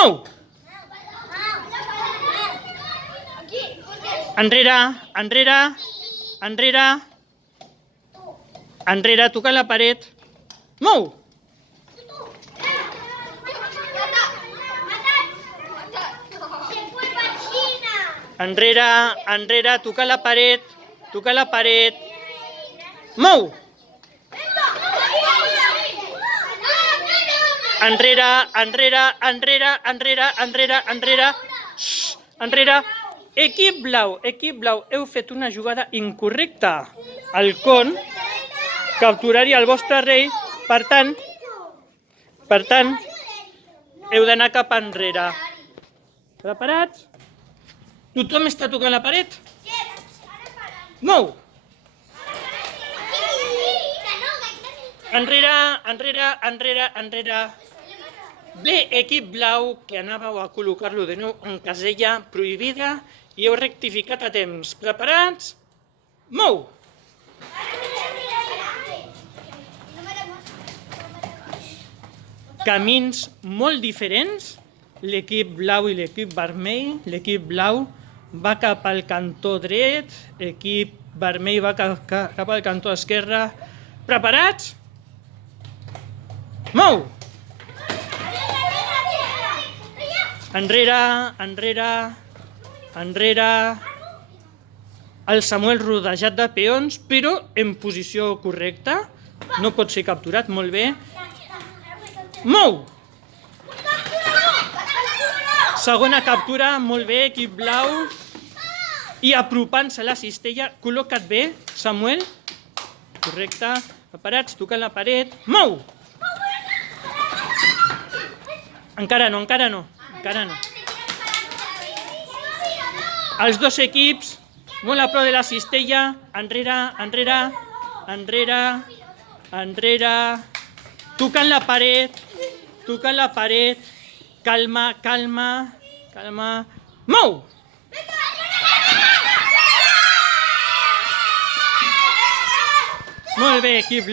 Mou! Enrere, enrere, enrere. Enrere, toca la paret. Mou! Enrere, enrere, toca la paret. Toca la paret. Mou! Enrere, enrere, enrere, enrere, enrere, enrere. Xxxt, enrere. Equip blau, heu fet una jugada incorrecta. El con capturaria el vostre rei, per tant, heu d'anar cap enrere. Preparats? Tothom està tocant la paret? Mou! Enrere, enrere, enrere, enrere. Bé, equip blau, que anàveu a col·locar-lo de nou en casella prohibida i heu rectificat a temps. Preparats? Mou! Camins molt diferents. L'equip blau i l'equip vermell. L'equip blau va cap al cantó dret, l'equip vermell va cap al cantó esquerre. Preparats? Mou! Enrere, enrere, enrere. El Samuel rodejat de peons, però en posició correcta. No pot ser capturat, molt bé. Mou! Segona captura, molt bé, equip blau. I apropant-se a la cistella, col·loca't bé, Samuel. Correcte. Preparats, toca la paret. Mou! Encara no, encara no. Encara no. Els dos equips, molt a prop de la cistella. Enrere, enrere, enrere, enrere. Tocant la paret, tocant la paret. Calma, calma, calma. Mou! Molt bé, equip blau.